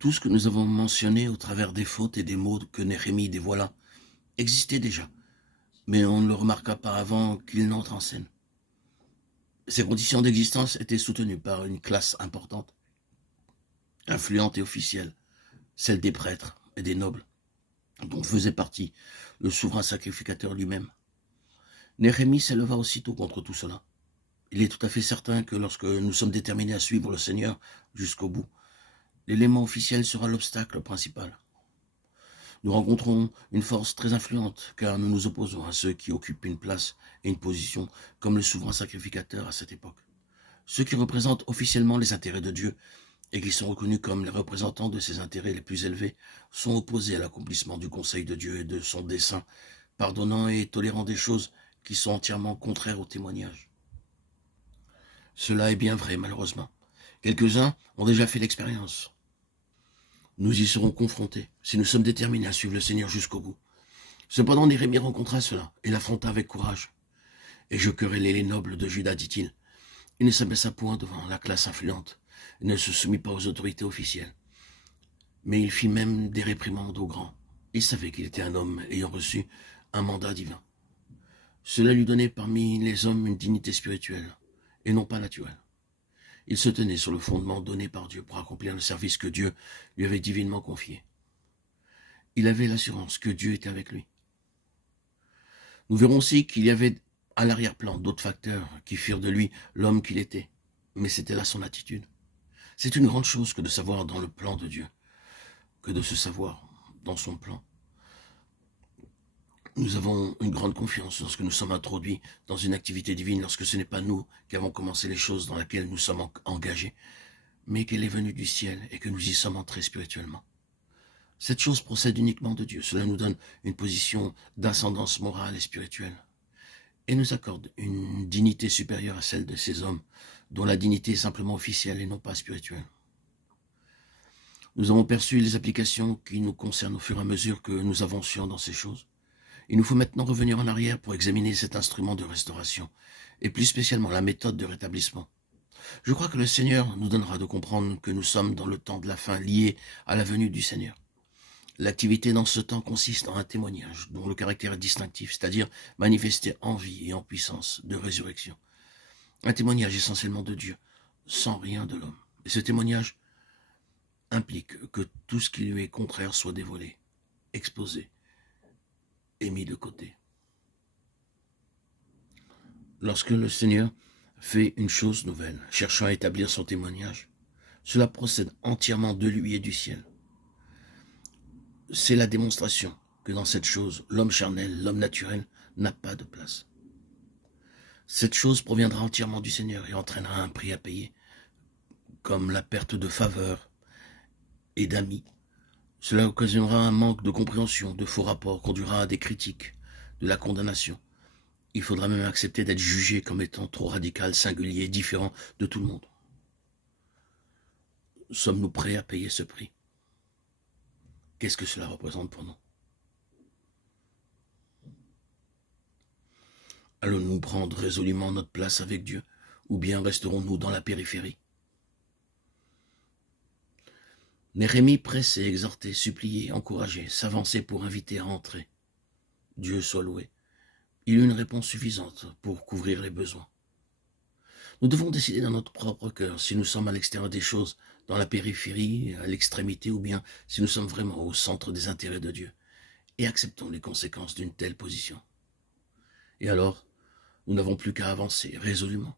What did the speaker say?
Tout ce que nous avons mentionné au travers des fautes et des mots que Néhémie dévoila existait déjà, mais on ne le remarqua pas avant qu'il n'entre en scène. Ces conditions d'existence étaient soutenues par une classe importante, influente et officielle, celle des prêtres et des nobles, dont faisait partie le souverain sacrificateur lui-même. Néhémie s'éleva aussitôt contre tout cela. Il est tout à fait certain que lorsque nous sommes déterminés à suivre le Seigneur jusqu'au bout, l'élément officiel sera l'obstacle principal. Nous rencontrons une force très influente, car nous nous opposons à ceux qui occupent une place et une position comme le souverain sacrificateur à cette époque. Ceux qui représentent officiellement les intérêts de Dieu et qui sont reconnus comme les représentants de ses intérêts les plus élevés sont opposés à l'accomplissement du conseil de Dieu et de son dessein, pardonnant et tolérant des choses qui sont entièrement contraires au témoignage. Cela est bien vrai, malheureusement. Quelques-uns ont déjà fait l'expérience. Nous y serons confrontés, si nous sommes déterminés à suivre le Seigneur jusqu'au bout. Cependant, Néhémie rencontra cela, et l'affronta avec courage. Et je querellai les nobles de Juda, dit-il. Il ne s'abaissa point devant la classe influente, et ne se soumit pas aux autorités officielles. Mais il fit même des réprimandes aux grands. Il savait qu'il était un homme ayant reçu un mandat divin. Cela lui donnait parmi les hommes une dignité spirituelle, et non pas naturelle. Il se tenait sur le fondement donné par Dieu pour accomplir le service que Dieu lui avait divinement confié. Il avait l'assurance que Dieu était avec lui. Nous verrons aussi qu'il y avait à l'arrière-plan d'autres facteurs qui firent de lui l'homme qu'il était, mais c'était là son attitude. C'est une grande chose que de savoir dans le plan de Dieu, que de se savoir dans son plan. Nous avons une grande confiance lorsque nous sommes introduits dans une activité divine, lorsque ce n'est pas nous qui avons commencé les choses dans lesquelles nous sommes engagés, mais qu'elle est venue du ciel et que nous y sommes entrés spirituellement. Cette chose procède uniquement de Dieu. Cela nous donne une position d'ascendance morale et spirituelle et nous accorde une dignité supérieure à celle de ces hommes, dont la dignité est simplement officielle et non pas spirituelle. Nous avons perçu les applications qui nous concernent au fur et à mesure que nous avancions dans ces choses. Il nous faut maintenant revenir en arrière pour examiner cet instrument de restauration, et plus spécialement la méthode de rétablissement. Je crois que le Seigneur nous donnera de comprendre que nous sommes dans le temps de la fin lié à la venue du Seigneur. L'activité dans ce temps consiste en un témoignage dont le caractère est distinctif, c'est-à-dire manifesté en vie et en puissance de résurrection. Un témoignage essentiellement de Dieu, sans rien de l'homme. Et ce témoignage implique que tout ce qui lui est contraire soit dévoilé, exposé et mis de côté. Lorsque le Seigneur fait une chose nouvelle, cherchant à établir son témoignage, cela procède entièrement de lui et du ciel. C'est la démonstration que dans cette chose, l'homme charnel, l'homme naturel, n'a pas de place. Cette chose proviendra entièrement du Seigneur et entraînera un prix à payer, comme la perte de faveur et d'amis. Cela occasionnera un manque de compréhension, de faux rapports, conduira à des critiques, de la condamnation. Il faudra même accepter d'être jugé comme étant trop radical, singulier, différent de tout le monde. Sommes-nous prêts à payer ce prix? Qu'est-ce que cela représente pour nous? Allons-nous prendre résolument notre place avec Dieu, ou bien resterons-nous dans la périphérie? Néhémie pressait, exhortait, suppliait, encourageait, s'avançait pour inviter à entrer. Dieu soit loué. Il eut une réponse suffisante pour couvrir les besoins. Nous devons décider dans notre propre cœur si nous sommes à l'extérieur des choses, dans la périphérie, à l'extrémité, ou bien si nous sommes vraiment au centre des intérêts de Dieu, et acceptons les conséquences d'une telle position. Et alors, nous n'avons plus qu'à avancer résolument,